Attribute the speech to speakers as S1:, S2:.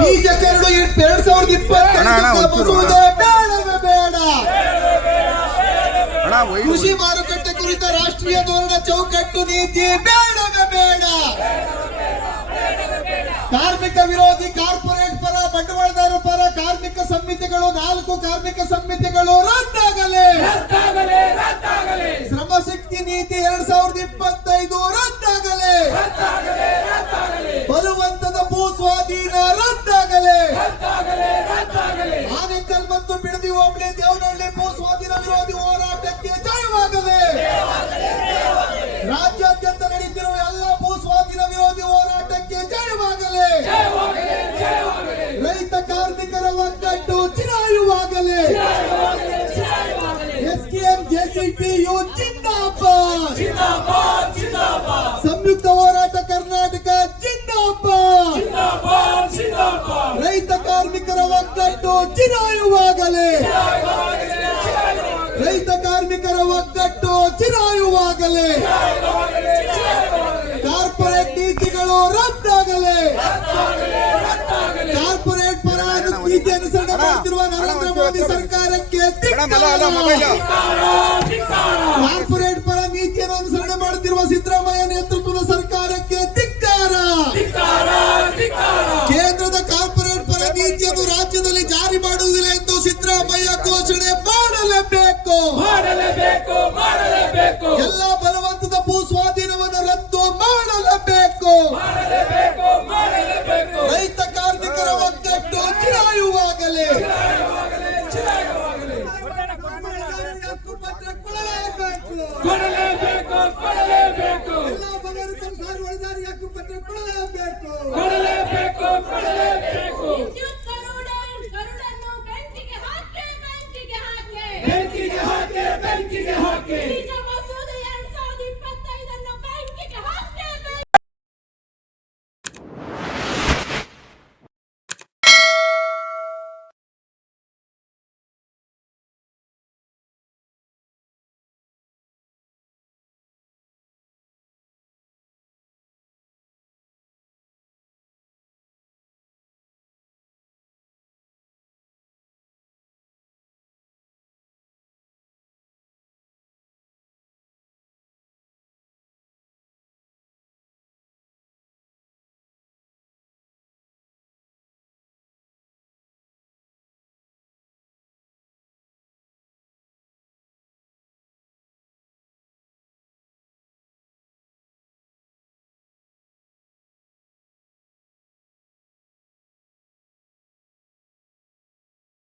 S1: ಬೀಜ ಕರಡು ಎರಡ್ ಸಾವಿರದ
S2: ಇಪ್ಪತ್ತೆರಡು
S1: ಬೇಡವೇ ಬೇಡ. ಕೃಷಿ ಮಾರುಕಟ್ಟೆ ಕುರಿತ ರಾಷ್ಟ್ರೀಯ ಧೋರಣ ಚೌಕಟ್ಟು ನೀತಿ ಬೇಡವೇ ಬೇಡ. ಕಾರ್ಮಿಕ ವಿರೋಧಿ ಕಾರ್ಪೊರೇಟ್ ಪರ ಬಂಡವಾಳದಾರ ಪರ ಕಾರ್ಮಿಕ ಸಮಿತಿಗಳು ನಾಲ್ಕು ಕಾರ್ಮಿಕ ಸಮಿತಿಗಳು ರದ್ದಾಗಲಿ. ಶ್ರಮ ಶಕ್ತಿ ನೀತಿ ಎರಡ್ ಸಾವಿರದ ಇಪ್ಪತ್ತೈದು ರದ್ದಾಗಲಿ. ಬಲವಂತದ ಭೂ ಸ್ವಾಧೀನ ರದ್ದಾಗಲೇ. ಆನೇಕಲ್ ಮತ್ತು ಬಿಡದಿ ಹೋಬಳಿ ದೇವನಹಳ್ಳಿ ಭೂ ಸ್ವಾಧೀನ ವಿರೋಧಿ ಹೋರಾಟಕ್ಕೆ ಜಯವಾಗಲಿ. ರಾಜ್ಯಾದ್ಯಂತ ನಡೆಯುತ್ತಿರುವ ಎಲ್ಲ ಭೂ ಸ್ವಾಧೀನ ವಿರೋಧಿ ಹೋರಾಟಕ್ಕೆ ಜಯವಾಗಲಿ. ರೈತ ಕಾರ್ಮಿಕರ ಒಗ್ಗಟ್ಟು ಚಿರಾಯುವಾಗಲಿ. ಎಸ್ಕೆಎಂ ಜೆಸಿಟಿಯು ಜಿಂದಾಬಾದ್. ಸಂಯುಕ್ತ ಹೋರಾಟ ಒಗ್ಗಟ್ಟು ಚಿರಾಯುವಾಗಲಿ. ರೈತ ಕಾರ್ಮಿಕರ ಒಗ್ಗಟ್ಟು ಚಿರಾಯುವಾಗಲಿ. ಕಾರ್ಪೊರೇಟ್ ನೀತಿಗಳು ರದ್ದಾಗಲಿ. ಕಾರ್ಪೊರೇಟ್ ಪರ ನೀತಿ ಅನುಸರಣೆ ಮಾಡುತ್ತಿರುವ ನರೇಂದ್ರ ಮೋದಿ ಸರ್ಕಾರಕ್ಕೆ ಕಾರ್ಪೊರೇಟ್ ಪರ ನೀತಿಯನ್ನು ಅನುಸರಣೆ ಮಾಡುತ್ತಿರುವ ಸಿದ್ದರಾಮಯ್ಯ ನೇತೃತ್ವದ ಸರ್ಕಾರಕ್ಕೆ ಧಿಕ್ಕಾರ. ಕೇಂದ್ರದ ಕಾರ್ಪೊರೇಟ್ ಪರ ನೀತಿಯನ್ನು ಸಿದ್ದರಾಮಯ್ಯ ಘೋಷಣೆ ಮಾಡಲೇಬೇಕು. ಮಾಡಲೇಬೇಕು ಮಾಡಲೇಬೇಕು. ಎಲ್ಲ ಬಲವಂತದ ಭೂ ಸ್ವಾಧೀನವನ್ನು ರದ್ದು ಮಾಡಲೇಬೇಕು.
S3: ಮಾಡಲೇಬೇಕು ಮಾಡಲೇಬೇಕು. ರೈತ ಕಾರ್ಮಿಕರ ಒಗ್ಗಟ್ಟು ಚಿರಾಯುವಾಗಲಿ. ಕೊಡಲೇಬೇಕು.
S1: ಕೊಡಲೇಬೇಕು ಎಲ್ಲ ಬಗೆಹರಿಸಲು ಸಾರ್ವಜನಿಕರಿಗೆ ಹಕ್ಕು ಪತ್ರ ಕೊಡಲೇಬೇಕು. থেকে হকে